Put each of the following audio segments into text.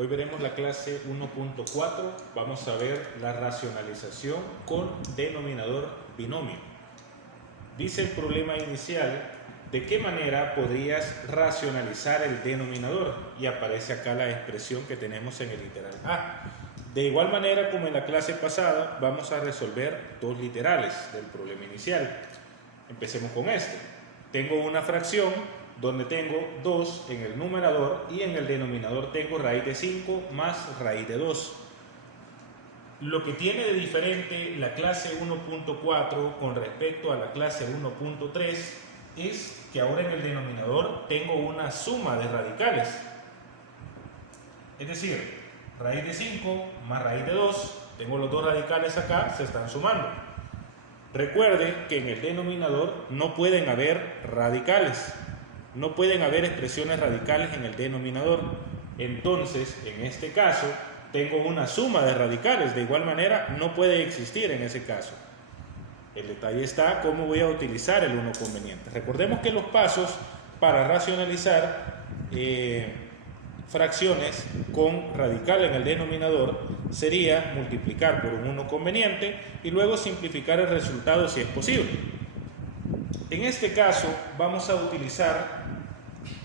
Hoy veremos la clase 1.4. Vamos a ver la racionalización con denominador binomio. Dice el problema inicial, ¿de qué manera podrías racionalizar el denominador? Y aparece acá la expresión que tenemos en el literal A. De igual manera como en la clase pasada, vamos a resolver dos literales del problema inicial. Empecemos con este. Tengo una fracción donde tengo 2 en el numerador y en el denominador tengo raíz de 5 más raíz de 2. Lo que tiene de diferente la clase 1.4 con respecto a la clase 1.3 es que ahora en el denominador tengo una suma de radicales. Es decir, raíz de 5 más raíz de 2, tengo los dos radicales acá, se están sumando. Recuerde que en el denominador no pueden haber radicales. No pueden haber expresiones radicales en el denominador. Entonces, en este caso, tengo una suma de radicales. De igual manera, no puede existir en ese caso. El detalle está cómo voy a utilizar el uno conveniente. Recordemos que los pasos para racionalizar fracciones con radical en el denominador sería multiplicar por un uno conveniente y luego simplificar el resultado si es posible. En este caso vamos a utilizar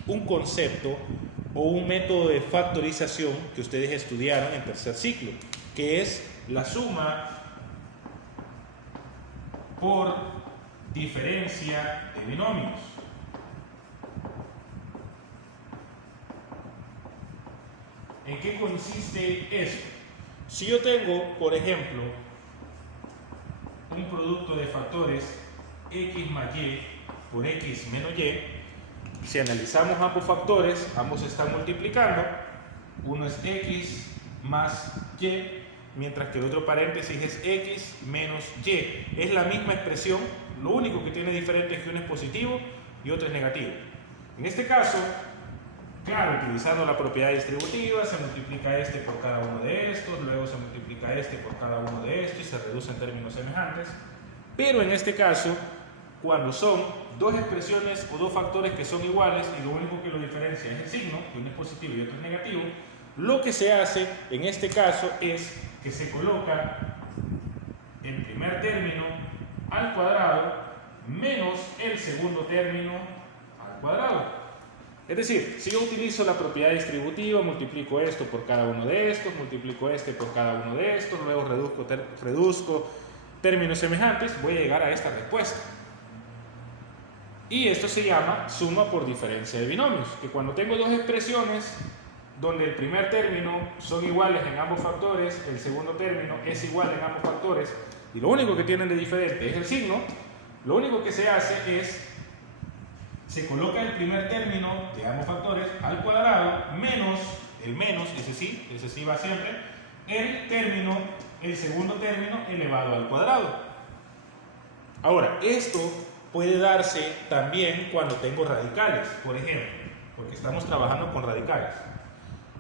un concepto o un método de factorización que ustedes estudiaron en tercer ciclo, que es la suma por diferencia de binomios. ¿En qué consiste esto? Si yo tengo, por ejemplo, un producto de factores x más y por x menos y, si analizamos ambos factores, ambos están multiplicando, uno es x más y, mientras que el otro paréntesis es x menos y. Es la misma expresión, lo único que tiene diferente es que uno es positivo y otro es negativo. En este caso, claro, utilizando la propiedad distributiva, se multiplica este por cada uno de estos, luego se multiplica este por cada uno de estos y se reduce en términos semejantes. Pero en este caso, cuando son dos expresiones o dos factores que son iguales y lo único que los diferencia es el signo, que uno es positivo y otro es negativo, lo que se hace en este caso es que se coloca el primer término al cuadrado menos el segundo término al cuadrado. Es decir, si yo utilizo la propiedad distributiva, multiplico esto por cada uno de estos, multiplico este por cada uno de estos, luego reduzco términos semejantes, voy a llegar a esta respuesta. Y esto se llama suma por diferencia de binomios, que cuando tengo dos expresiones donde el primer término son iguales en ambos factores, el segundo término es igual en ambos factores, y lo único que tienen de diferente es el signo, lo único que se hace es se coloca el primer término de ambos factores al cuadrado menos el menos, ese sí va siempre, el segundo término elevado al cuadrado. Ahora, esto puede darse también cuando tengo radicales, por ejemplo, porque estamos trabajando con radicales.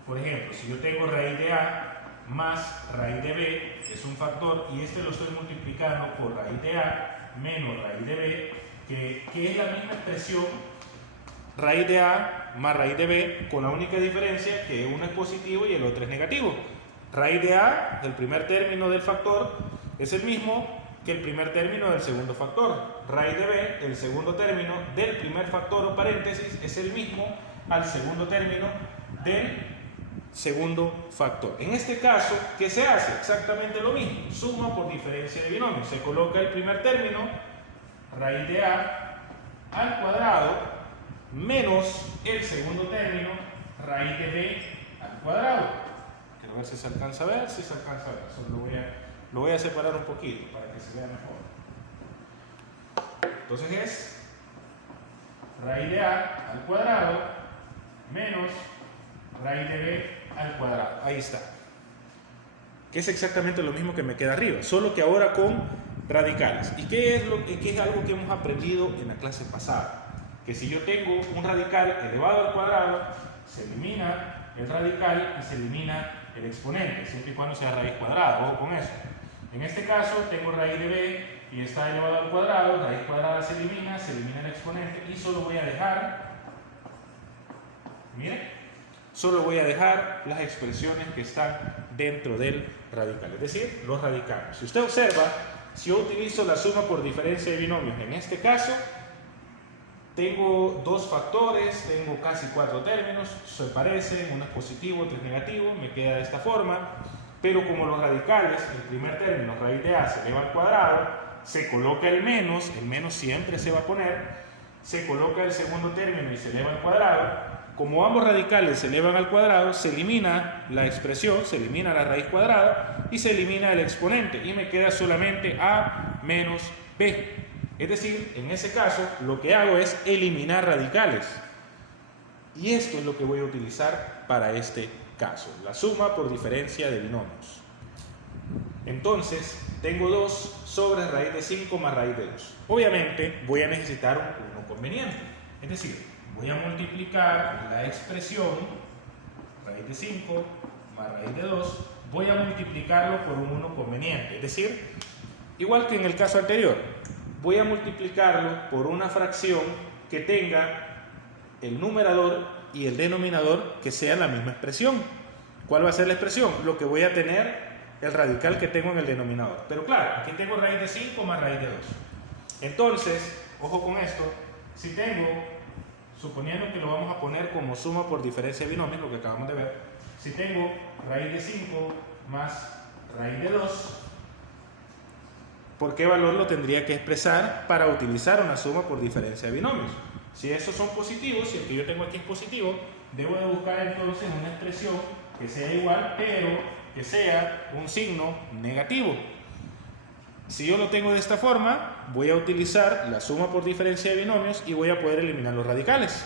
Por ejemplo, si yo tengo raíz de A más raíz de B, es un factor, y este lo estoy multiplicando por raíz de A menos raíz de B, que es la misma expresión, raíz de A más raíz de B, con la única diferencia que uno es positivo y el otro es negativo. Raíz de A, el primer término del factor, es el mismo que el primer término del segundo factor. Raíz de B, el segundo término del primer factor o paréntesis, es el mismo al segundo término del segundo factor. En este caso, ¿qué se hace? Exactamente lo mismo, suma por diferencia de binomios. Se coloca el primer término, raíz de A al cuadrado, menos el segundo término, raíz de B al cuadrado. Quiero ver si se alcanza a ver, Solo lo voy a separar un poquito para que se vea mejor. Entonces es raíz de A al cuadrado menos raíz de B al cuadrado. Ahí está. Que es exactamente lo mismo que me queda arriba, solo que ahora con radicales. ¿Y qué es algo que hemos aprendido en la clase pasada? Que si yo tengo un radical elevado al cuadrado, se elimina el radical y se elimina el exponente, siempre y cuando sea raíz cuadrada. Ojo con eso. En este caso tengo raíz de B y está elevado al cuadrado, raíz cuadrada se elimina el exponente y solo voy a dejar, miren, solo voy a dejar las expresiones que están dentro del radical, es decir, los radicales. Si usted observa, si yo utilizo la suma por diferencia de binomios, en este caso, tengo dos factores, tengo casi 4 términos, se parecen, uno es positivo, otro es negativo, me queda de esta forma, pero como los radicales, el primer término, raíz de a, se eleva al cuadrado, se coloca el menos siempre se va a poner, se coloca el segundo término y se eleva al cuadrado. Como ambos radicales se elevan al cuadrado, se elimina la expresión, se elimina la raíz cuadrada y se elimina el exponente y me queda solamente a menos b. Es decir, en ese caso lo que hago es eliminar radicales. Y esto es lo que voy a utilizar para este caso, la suma por diferencia de binomios. Entonces, tengo 2 sobre raíz de 5 más raíz de 2. Obviamente voy a necesitar un 1 conveniente, es decir, voy a multiplicar la expresión raíz de 5 más raíz de 2, voy a multiplicarlo por un 1 conveniente, es decir, igual que en el caso anterior, voy a multiplicarlo por una fracción que tenga el numerador y el denominador que sean la misma expresión. ¿Cuál va a ser la expresión? Lo que voy a tener, el radical que tengo en el denominador. Pero claro, aquí tengo raíz de 5 más raíz de 2. Entonces, ojo con esto, si tengo, suponiendo que lo vamos a poner como suma por diferencia de binomios, lo que acabamos de ver, si tengo raíz de 5 más raíz de 2, ¿por qué valor lo tendría que expresar para utilizar una suma por diferencia de binomios? Si esos son positivos, si el que yo tengo aquí es positivo, debo de buscar entonces una expresión que sea igual, pero que sea un signo negativo. Si yo lo tengo de esta forma, voy a utilizar la suma por diferencia de binomios y voy a poder eliminar los radicales.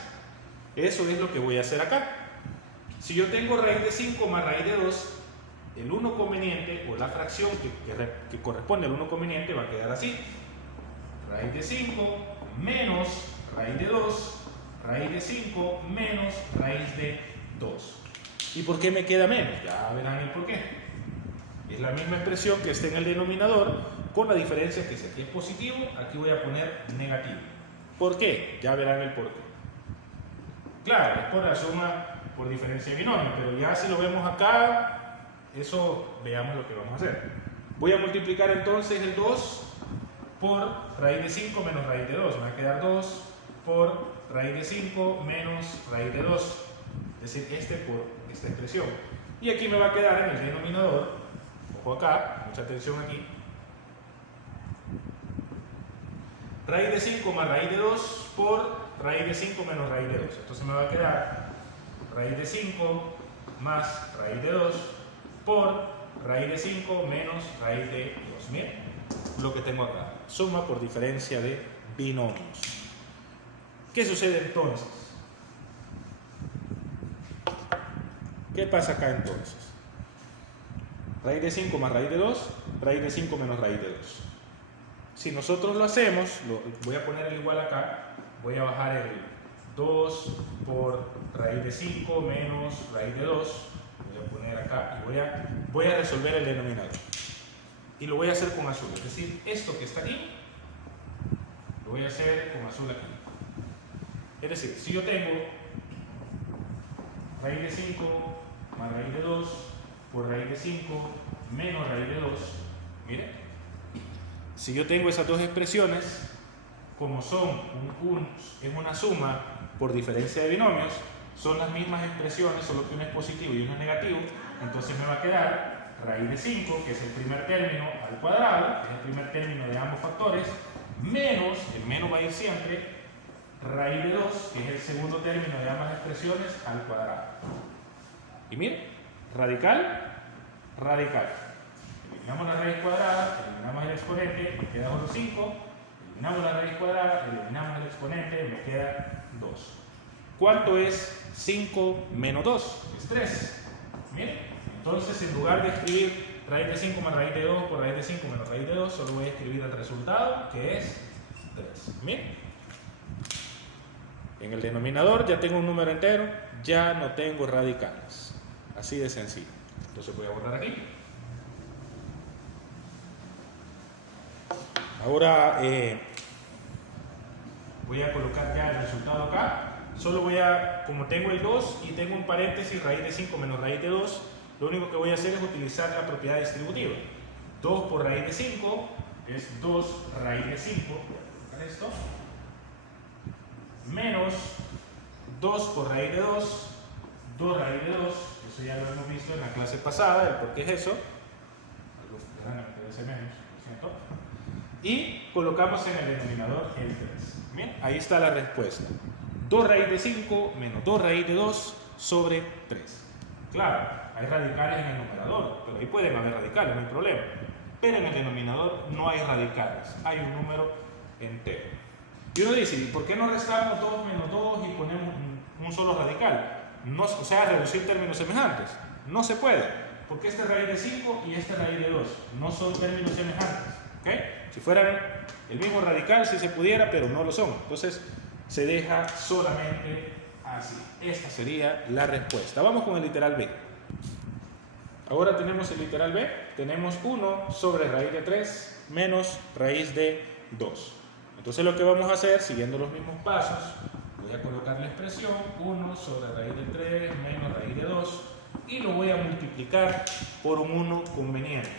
Eso es lo que voy a hacer acá. Si yo tengo raíz de 5 más raíz de 2, el 1 conveniente o la fracción que corresponde al 1 conveniente va a quedar así. Raíz de 5 menos raíz de 2, raíz de 5 menos raíz de 2. ¿Y por qué me queda menos? Ya verán el por qué. Es la misma expresión que está en el denominador, con la diferencia que si aquí es positivo, aquí voy a poner negativo. ¿Por qué? Ya verán el por qué. Claro, es por la suma por diferencia de binomio, pero ya si lo vemos acá, eso veamos lo que vamos a hacer. Voy a multiplicar entonces el 2 por raíz de 5 menos raíz de 2. Me va a quedar 2 por raíz de 5 menos raíz de 2. Es decir, este por esta expresión. Y aquí me va a quedar en el denominador, ojo acá, mucha atención aquí, raíz de 5 más raíz de 2 por raíz de 5 menos raíz de 2. Entonces me va a quedar raíz de 5 más raíz de 2 por raíz de 5 menos raíz de 2. Miren lo que tengo acá. Suma por diferencia de binomios. ¿Qué sucede entonces? ¿Qué pasa acá entonces? Raíz de 5 más raíz de 2, raíz de 5 menos raíz de 2. Si nosotros lo hacemos, voy a poner el igual acá, voy a bajar el 2 por raíz de 5 menos raíz de 2, voy a poner acá y voy a resolver el denominador. Y lo voy a hacer con azul, es decir, esto que está aquí, lo voy a hacer con azul aquí. Es decir, si yo tengo raíz de 5 más raíz de 2 por raíz de 5 menos raíz de 2, miren, si yo tengo esas dos expresiones, como son es una suma por diferencia de binomios, son las mismas expresiones, solo que uno es positivo y uno es negativo, entonces me va a quedar raíz de 5, que es el primer término al cuadrado, que es el primer término de ambos factores, menos, el menos va a ir siempre, raíz de 2, que es el segundo término de ambas expresiones al cuadrado. Y miren, radical, radical. Eliminamos la raíz cuadrada, eliminamos el exponente, me queda otro 5, eliminamos la raíz cuadrada, eliminamos el exponente, me queda 2. ¿Cuánto es 5 menos 2? Es 3. Miren, entonces en lugar de escribir raíz de 5 más raíz de 2 por raíz de 5 menos raíz de 2, solo voy a escribir el resultado, que es 3. Miren, en el denominador ya tengo un número entero, ya no tengo radicales. Así de sencillo. Entonces voy a borrar aquí. Ahora voy a colocar ya el resultado acá. solo voy a, como tengo el 2 y tengo un paréntesis, raíz de 5 menos raíz de 2, lo único que voy a hacer es utilizar la propiedad distributiva. 2 por raíz de 5 es 2 raíz de 5, voy a colocar esto, menos 2 por raíz de 2, 2 raíz de 2, eso ya lo hemos visto en la clase pasada, el por qué es eso, y colocamos en el denominador el 3. Bien, ahí está la respuesta. 2 raíz de 5 menos 2 raíz de 2 sobre 3. Claro, hay radicales en el numerador, pero ahí pueden haber radicales, no hay problema. Pero en el denominador no hay radicales, hay un número entero. Y uno dice, ¿por qué no restamos 2 menos 2 y ponemos un solo radical? No, o sea, reducir términos semejantes. No se puede, porque este raíz de 5 y este raíz de 2 no son términos semejantes. ¿Okay? Si fueran el mismo radical, sí se pudiera, pero no lo son. Entonces, se deja solamente así. Esta sería la respuesta. Vamos con el literal B. Ahora tenemos el literal B. Tenemos 1 sobre raíz de 3 menos raíz de 2. Entonces lo que vamos a hacer, siguiendo los mismos pasos, voy a colocar la expresión 1 sobre raíz de 3 menos raíz de 2 y lo voy a multiplicar por un 1 conveniente.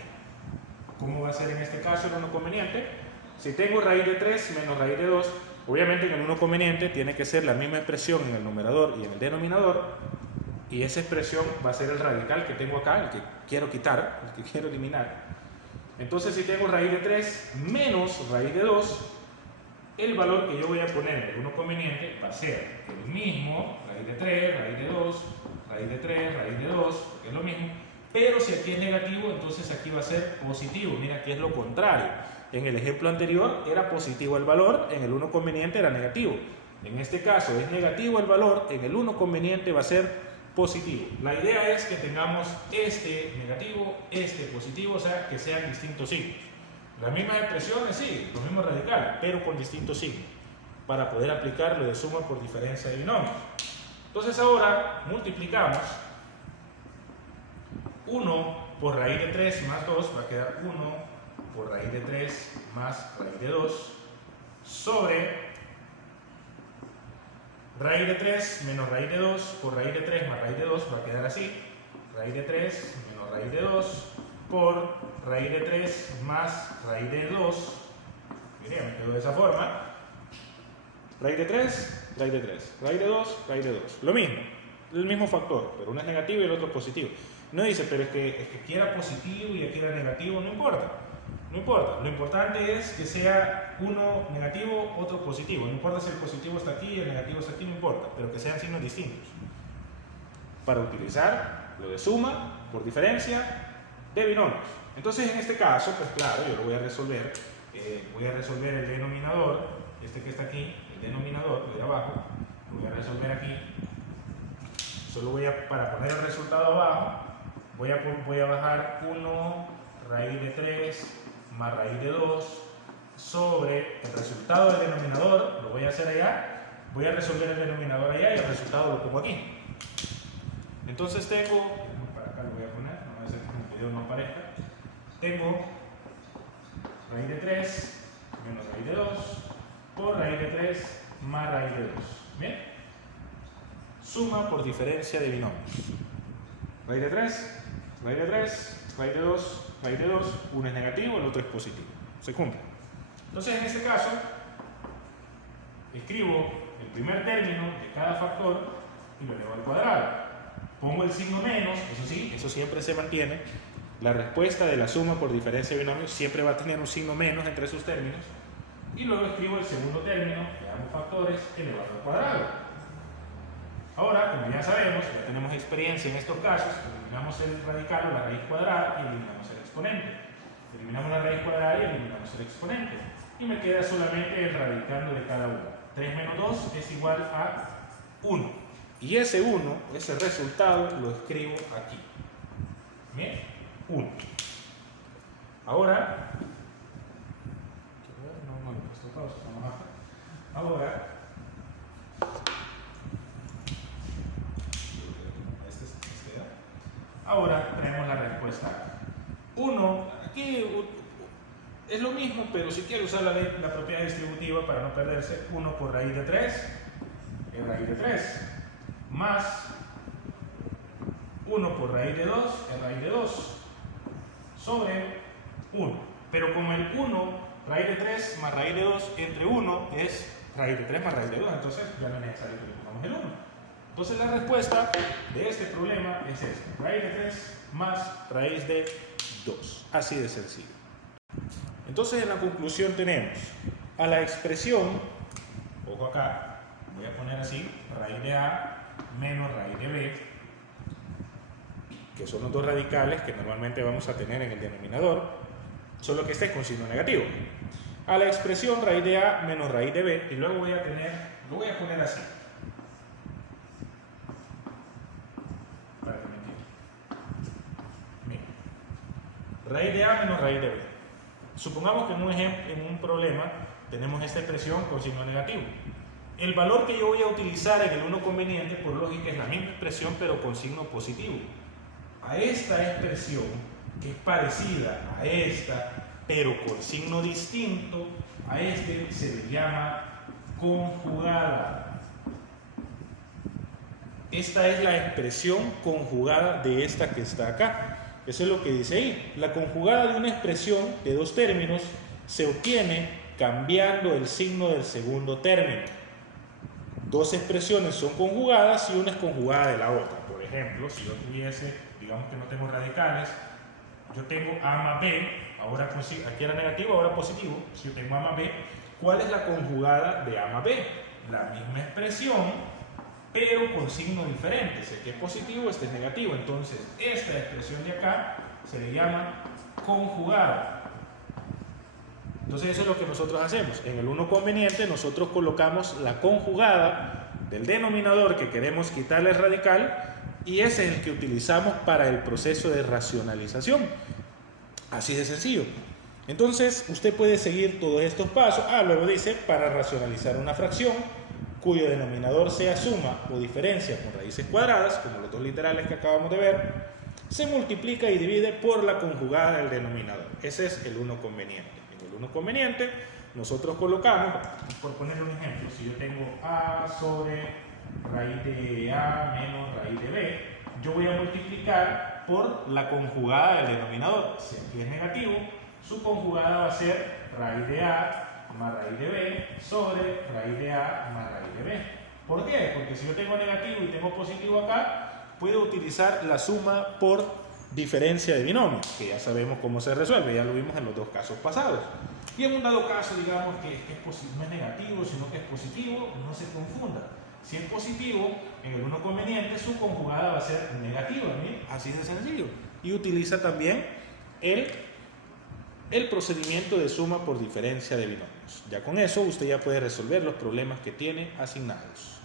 ¿Cómo va a ser en este caso el 1 conveniente? Si tengo raíz de 3 menos raíz de 2, obviamente en el 1 conveniente tiene que ser la misma expresión en el numerador y en el denominador, y esa expresión va a ser el radical que tengo acá, el que quiero quitar, el que quiero eliminar. Entonces si tengo raíz de 3 menos raíz de 2, el valor que yo voy a poner en el 1 conveniente va a ser el mismo, raíz de 3, raíz de 2, raíz de 3, raíz de 2, porque es lo mismo, pero si aquí es negativo, entonces aquí va a ser positivo. Mira, aquí es lo contrario. En el ejemplo anterior era positivo el valor, en el 1 conveniente era negativo. En este caso es negativo el valor, en el 1 conveniente va a ser positivo. La idea es que tengamos este negativo, este positivo, o sea, que sean distintos signos. Las mismas expresiones, sí, los mismos radicales, pero con distintos signos, para poder aplicar lo de suma por diferencia de binomios. Entonces ahora multiplicamos 1 por raíz de 3 más 2, va a quedar 1 por raíz de 3 más raíz de 2, sobre raíz de 3 menos raíz de 2 por raíz de 3 más raíz de 2, va a quedar así, raíz de 3 menos raíz de 2 por raíz de 3 más raíz de 2, miren, me quedó de esa forma, raíz de 3, raíz de 3, raíz de 2, raíz de 2, lo mismo, el mismo factor, pero uno es negativo y el otro es positivo. No dice, pero es que aquí era positivo y aquí era negativo, no importa, no importa, lo importante es que sea uno negativo, otro positivo, no importa si el positivo está aquí y el negativo está aquí, no importa, pero que sean signos distintos, para utilizar lo de suma por diferencia de binomios. Entonces en este caso, pues claro, yo lo voy a resolver el denominador, este que está aquí, el denominador, lo de abajo, lo voy a resolver aquí, solo para poner el resultado abajo, voy a bajar 1 raíz de 3 más raíz de 2 sobre el resultado del denominador, lo voy a hacer allá, voy a resolver el denominador allá y el resultado lo pongo aquí. Entonces tengo, para acá lo voy a poner, no va a ser que el video no aparezca, tengo raíz de 3 menos raíz de 2 por raíz de 3 más raíz de 2. ¿Bien? Suma por diferencia de binomios. Raíz de 3, raíz de 3, raíz de 2, raíz de 2, uno es negativo, el otro es positivo. Se cumple. Entonces en este caso, escribo el primer término de cada factor y lo elevo al cuadrado. Pongo el signo menos, eso sí, eso siempre se mantiene. La respuesta de la suma por diferencia de binomios siempre va a tener un signo menos entre sus términos. Y luego escribo el segundo término de ambos factores elevado al cuadrado. Ahora, como ya sabemos, ya tenemos experiencia en estos casos, eliminamos el radical o la raíz cuadrada y eliminamos el exponente. Eliminamos la raíz cuadrada y eliminamos el exponente. Y me queda solamente el radicando de cada uno. 3 menos 2 es igual a 1. Y ese 1, ese resultado, lo escribo aquí. Bien, 1. Ahora, ahora tenemos la respuesta. 1, aquí es lo mismo, pero si quiero usar la propiedad distributiva para no perderse, 1 por raíz de 3 es raíz de 3, más 1 por raíz de 2 es raíz de 2, sobre 1. Pero como el 1, raíz de 3 más raíz de 2 entre 1 es raíz de 3 más raíz de 2, entonces ya no es necesario que le pongamos el 1. Entonces la respuesta de este problema es esta, raíz de 3 más raíz de 2, así de sencillo. Entonces en la conclusión tenemos a la expresión, ojo acá, voy a poner así, raíz de A menos raíz de B, que son los dos radicales que normalmente vamos a tener en el denominador, solo que este es con signo negativo. A la expresión raíz de A menos raíz de B, y luego lo voy a poner así. Para que me entiendan. Mira. Raíz de A menos raíz de B. Supongamos que en un problema tenemos esta expresión con signo negativo. El valor que yo voy a utilizar en el uno conveniente, por lógica, es la misma expresión, pero con signo positivo. A esta expresión, que es parecida a esta, pero por signo distinto, a este se le llama conjugada. Esta es la expresión conjugada de esta que está acá. Eso es lo que dice ahí. La conjugada de una expresión de dos términos se obtiene cambiando el signo del segundo término. Dos expresiones son conjugadas si una es conjugada de la otra. Por ejemplo, si yo tuviese, digamos que no tengo radicales, yo tengo A más B, ahora aquí era negativo, ahora positivo. Si yo tengo A más B, ¿cuál es la conjugada de A más B? La misma expresión, pero con signo diferente. Si este es positivo, este es negativo. Entonces, esta expresión de acá se le llama conjugada. Entonces, eso es lo que nosotros hacemos. En el uno conveniente, nosotros colocamos la conjugada del denominador que queremos quitarle el radical, y ese es el que utilizamos para el proceso de racionalización. Así de sencillo. Entonces, usted puede seguir todos estos pasos. Luego dice, para racionalizar una fracción cuyo denominador sea suma o diferencia con raíces cuadradas, como los dos literales que acabamos de ver, se multiplica y divide por la conjugada del denominador. Ese es el uno conveniente. En el uno conveniente, nosotros colocamos, por poner un ejemplo, si yo tengo A sobre raíz de A menos raíz de B, yo voy a multiplicar por la conjugada del denominador. Si aquí es negativo, su conjugada va a ser raíz de A más raíz de B sobre raíz de A más raíz de B. ¿Por qué? Porque si yo tengo negativo y tengo positivo acá, puedo utilizar la suma por diferencia de binomio, que ya sabemos cómo se resuelve, ya lo vimos en los dos casos pasados. Y en un dado caso, digamos que no es negativo, sino que es positivo, no se confunda. Si es positivo, en el uno conveniente, su conjugada va a ser negativa, ¿sí? Así de sencillo. Y utiliza también el procedimiento de suma por diferencia de binomios. Ya con eso usted ya puede resolver los problemas que tiene asignados.